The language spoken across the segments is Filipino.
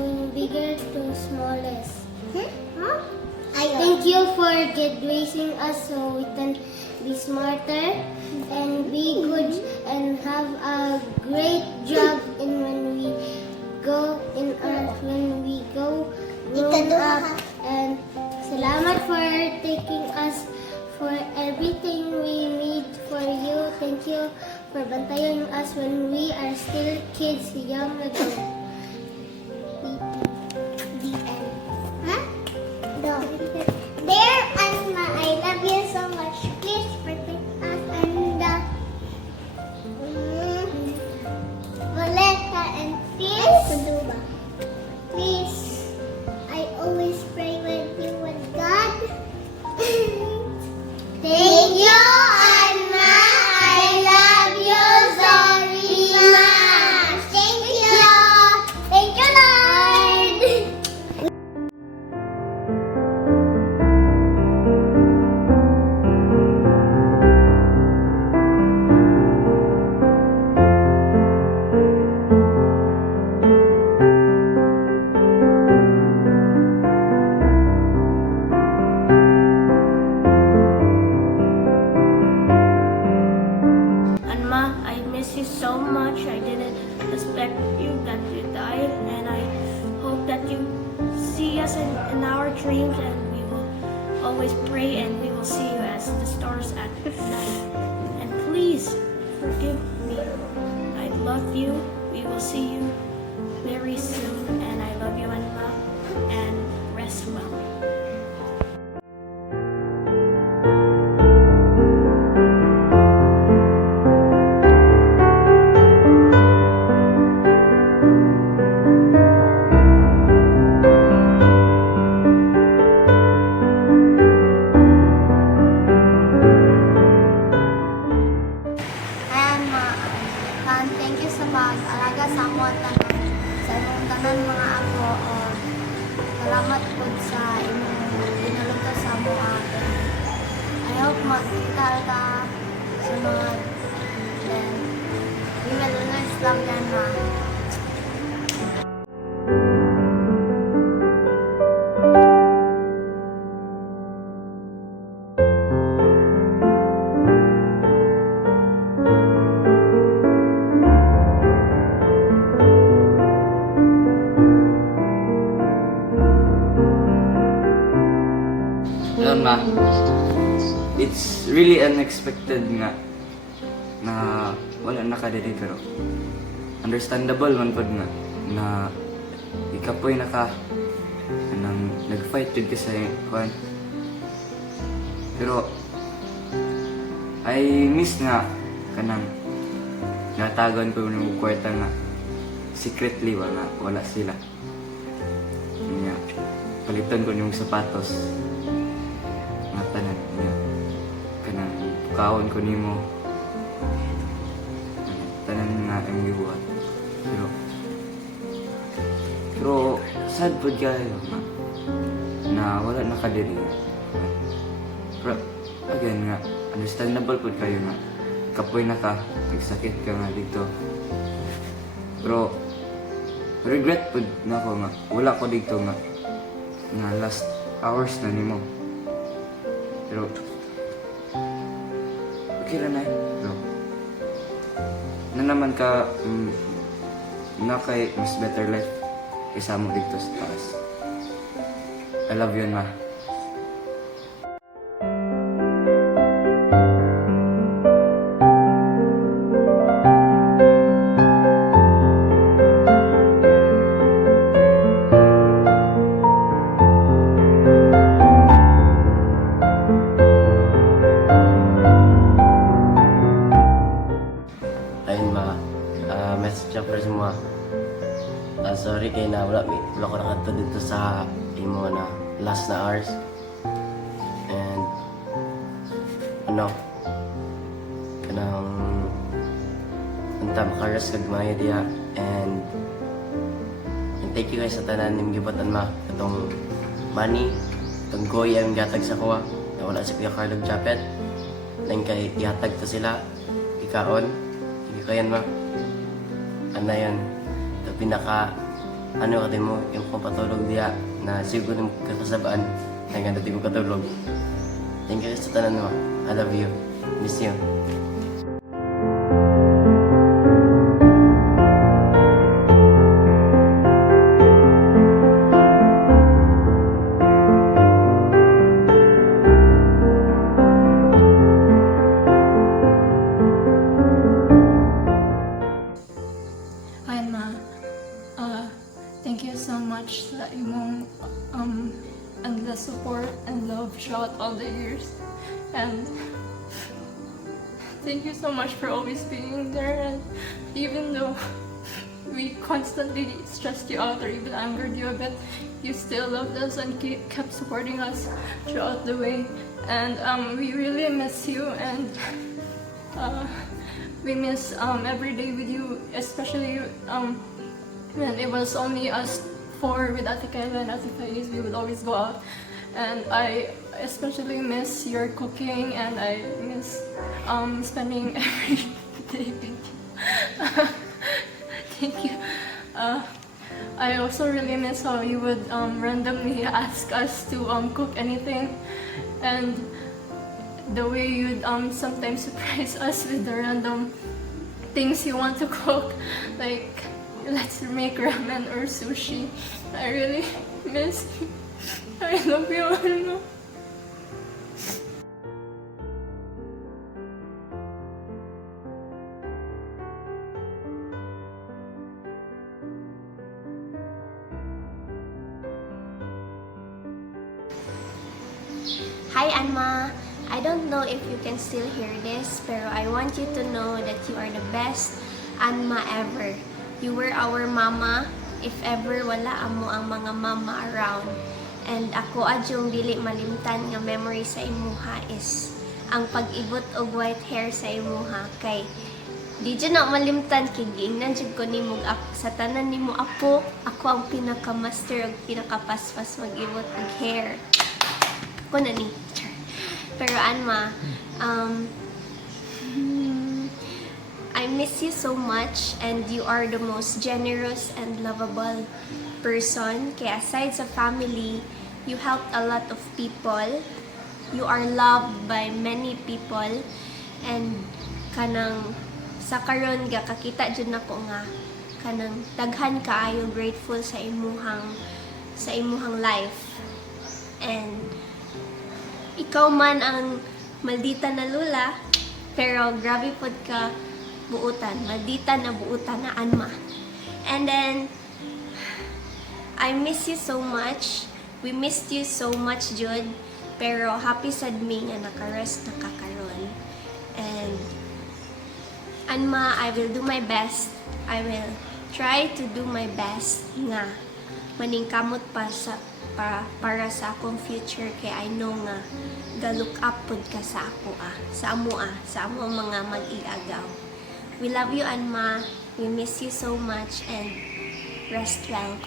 from bigger to smallest. Thank you for graduating us so we can be smarter and be good and have a great job in when we go grown up. And salamat for taking us for everything we need for you. Thank you for bantayan us when we are still kids, young adults. The end. Huh? Dear Alma, I love you so much. Please protect us and Violetta and please, I always pray with you with God. Thank you, Alma. I love you so much. Thank you. Thank you, Lord. Alma, I miss you so much. I didn't expect you that you died, and I hope that you see us in our dreams, and we will always pray, and we will see you as the stars at night. And please forgive me. I love you. We will see you very soon, and I love you, Alma, and rest well. Ayan thank you sa pag-alaga sa amon sa imong tanan mga ako. Salamat po sa imong pinalugtas sa amo. I hope magkita ka sunod. Then, we will always love yan, ma. Yun ma, it's really unexpected nga na wala na ka dito pero understandable man pod nga na ikapoy naka nang nag-fight jud ka sa kwan. Pero I miss nga kanang natagon ko ng kwarta nga secretly wala sila. Nga palitan ko yung sapatos. Tanan niya kanang kaon ko nimo tanan nga ang gibuhat pero sad pod kayo na wala na kadiri pero again nga understandable pod kayo nga kapoy na ka nagsakit ka nga dito pero regret pod na ko nga wala ko dito nga last hours na nimo. Pero, okay lang na pero, na naman ka na kay mas better life kaysa mo dito sa taas. I love you, ma. Message ako sa mga sorry kay na wala ko nakadto dito sa imo na last na hours and kanang unta makaras kag maayo diha and thank you guys sa tanan ning gibatan ma katong money itong goy ang gatag sa kuha na wala si Kuya Carlo Japet nang kay ihatag to sila ikaon hindi kayan ma ano yan ito pinaka ano ka mo, yung papatulog diya na siguro yung kakasabaan na ganda di ko katulog. Thank you sa tanan mo. I love you. Miss you. Hi, Ma. Thank you so much sa imong and the support and love throughout all the years. And thank you so much for always being there. And even though we constantly stressed you out or even angered you a bit, you still loved us and kept supporting us throughout the way. And we really miss you, and we miss every day with you, especially when it was only us four with Ate Kayla and Ate Faiz. We would always go out, and I especially miss your cooking, and I miss spending every day with you. Thank you. I also really miss how you would randomly ask us to cook anything, and the way you'd sometimes surprise us with the random things you want to cook, like let's make ramen or sushi. I really miss you. I love you, Alma. Hi, Anma. I don't know if you can still hear this, pero I want you to know that you are the best Anma ever. You were our mama, if ever wala amo ang mga mama around. And ako adyong dili malimtan nga memory sa imuha is ang pag-ibot og white hair sa imuha. Kay di dyan na malimtan, kay giingnan jud ko nimo sa tanan nimo apo, ako ang pinaka-master ug pinaka-paspas mag-ibot og hair. Ako na ni. Pero Anma, I miss you so much, and you are the most generous and lovable person. Kaya aside sa family, you helped a lot of people. You are loved by many people, and kanang sa karon ga kakita jud nako nga kanang daghan kaayo grateful sa imuhang life. And ikaw man ang maldita na lula, pero grabe pod ka buutan, maldita na buutan na Anma. And then I miss you so much. We missed you so much, Jude. Pero happy sad me nga nakarest na kakaron. And Anma, I will do my best. I will try to do my best nga maningkamot para sa akong future, kay I know nga ga-look up pod ka sa ako sa amo mga mag-iagaw. We love you, Anma. We miss you so much, and rest well.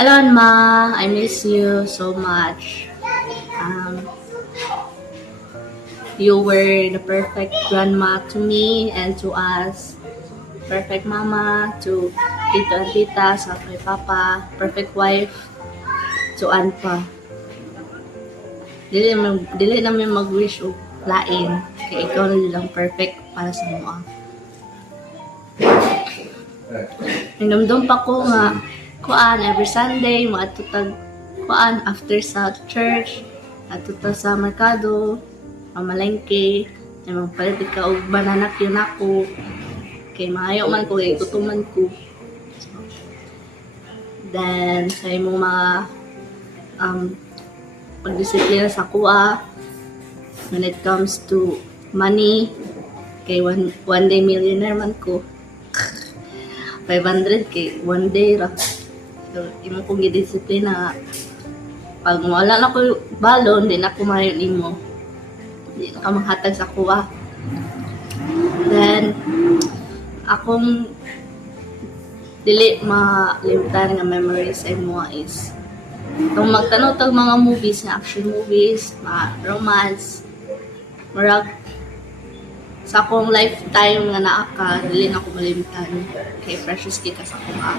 Hello, Anma. I miss you so much. You were the perfect grandma to me and to us. Perfect mama to Tito and Tita, sa kay Papa. Perfect wife to Anpa. Dili namin mag-wish o lain. Kaya ikaw na lang perfect para sa mga. Nagdamdam pa ko nga kuan every Sunday maatutag kuan after sa church atuta sa merkado mamalengke ay magpalit ka og banana yun ako kay maayo man ko kay tutuman ko. Then sa imong mga pagdisiplina sa kuha when it comes to money kay one day millionaire man ko 500 kay one day ra. So, imo kong gidisiplina Pag wala na ko balon, di na ko mayon nimo. Di na ka manghatag sa kuha. Then, akong dili malimtan nga memories sa imo is kung magtanaw tag mga movies, nga action movies, mga romance, marag sa akong lifetime nga naa ka, dili na ko malimtan kay precious kita sa kuha.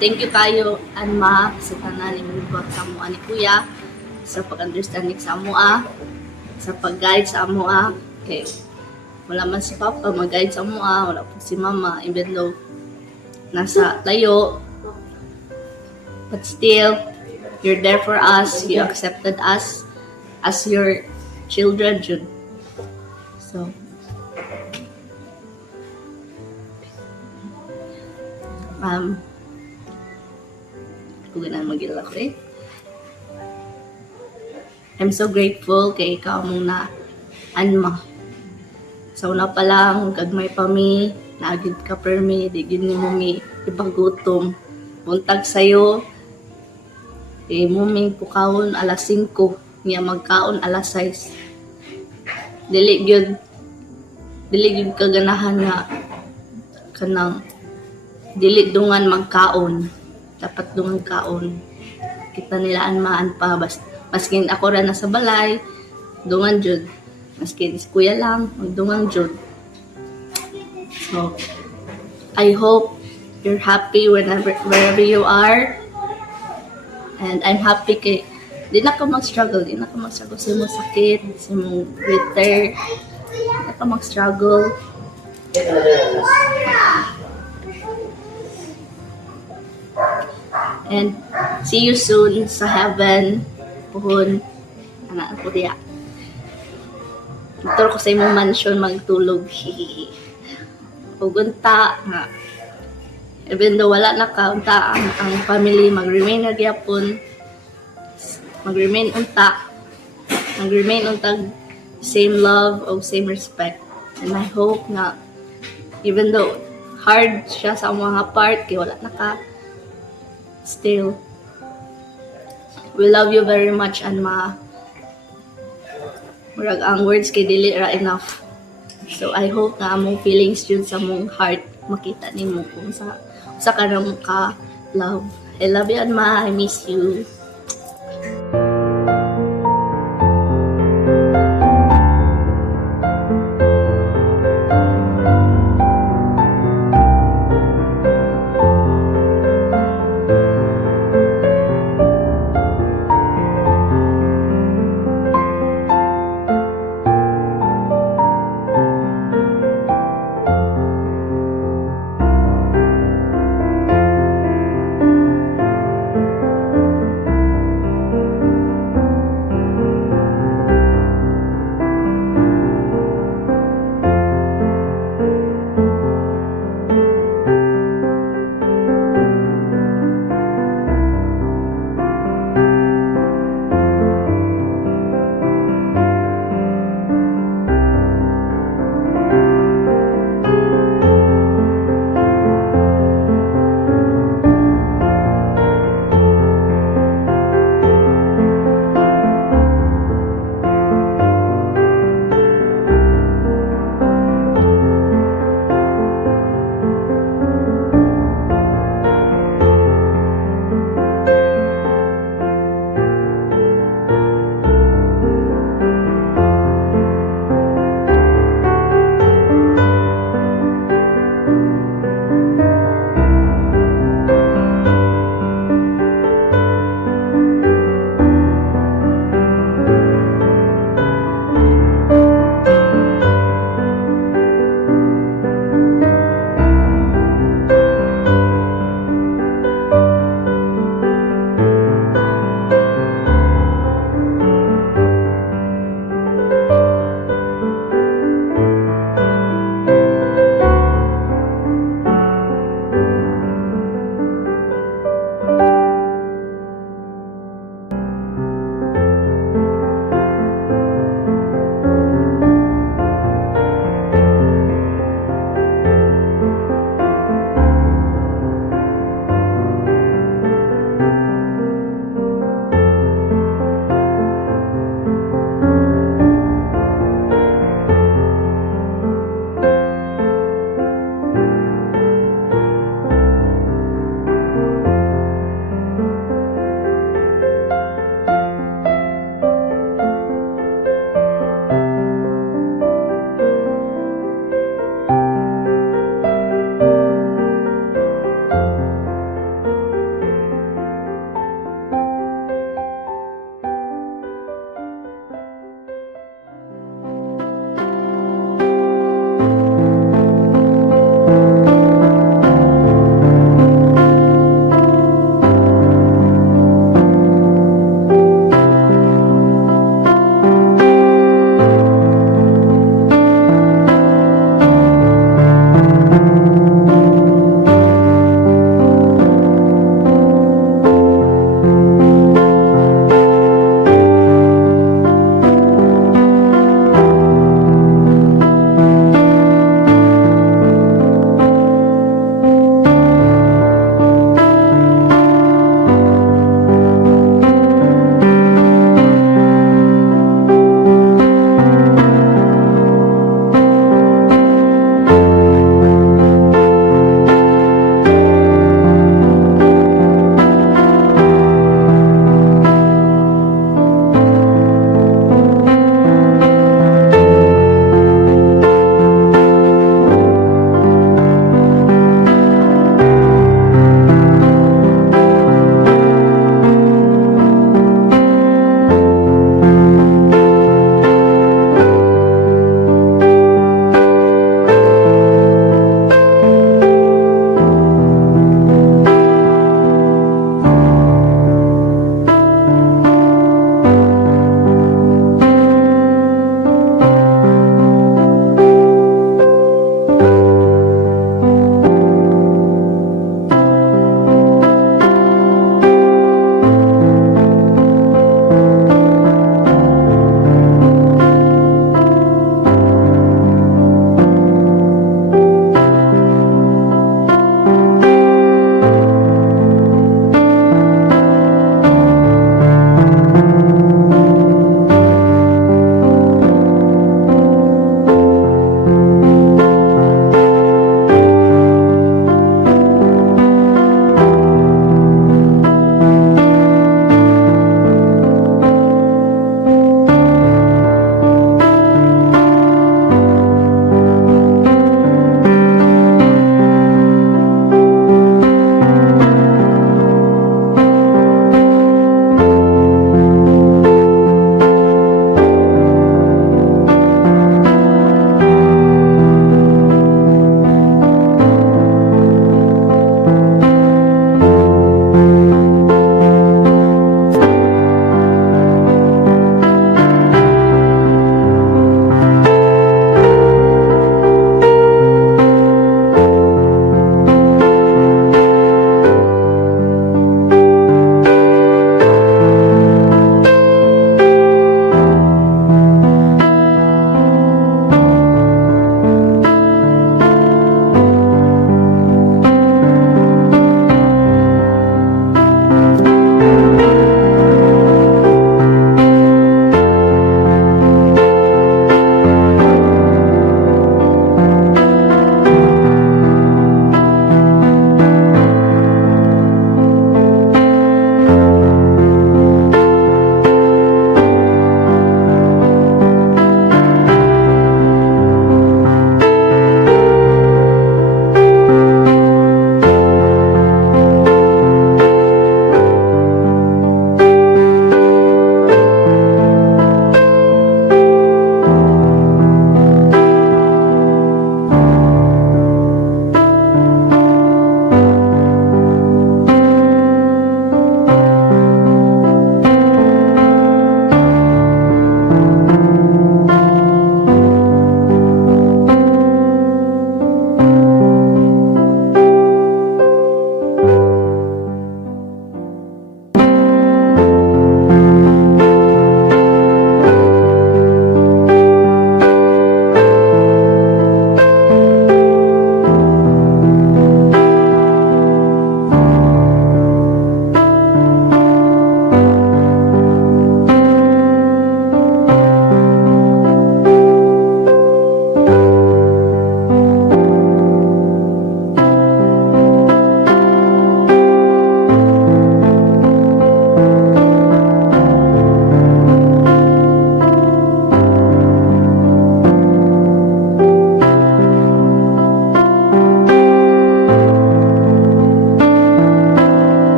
Thank you kayo, Anma, sa tanan ni Mibot sa mua ni Kuya, sa pag-understanding sa mua, sa pag-guide sa mua. Okay. Wala man si Papa mag-guide sa mua, wala po si Mama, even though nasa layo. But still, you're there for us. You accepted us as your children, Jud. So, kung ganun mag-ila ko eh. I'm so grateful kay ikaw muna, Anma. Sa una pa lang, gagmay pa mi, naagid ka per mi, di gini mo mi ipagutom. Buntag sa'yo, mo mi pukaon alas 5, niya magkaon alas 6. Dili gyud kaganahan nga kanang dili dungan magkaon. Dapat dungan kaon. Kita nila Anmaan pa maskin ako ra na sa balay, dungan jud. Maskin si Kuya lang, magdungan jud. So, I hope you're happy wherever you are. And I'm happy kay di na ka mag-struggle sa imong sakit, sa imong bitter. Di na ka mag-struggle. And see you soon sa heaven. Puhon. Anak ko diya. Ito ko sa imong mansion magtulog. Pugunta. Even though wala na ka, unta ang family mag-remain na gyapon. Mag-remain unta. Mag-remain untag same love o same respect. And I hope na even though hard siya sa mga part, kaya wala na ka, still, we love you very much, Anma. Murag ang words kay dili ra enough. So I hope nga among feelings yun sa mong heart makita nimo kung sa ka ka love. I love you, Anma. I miss you.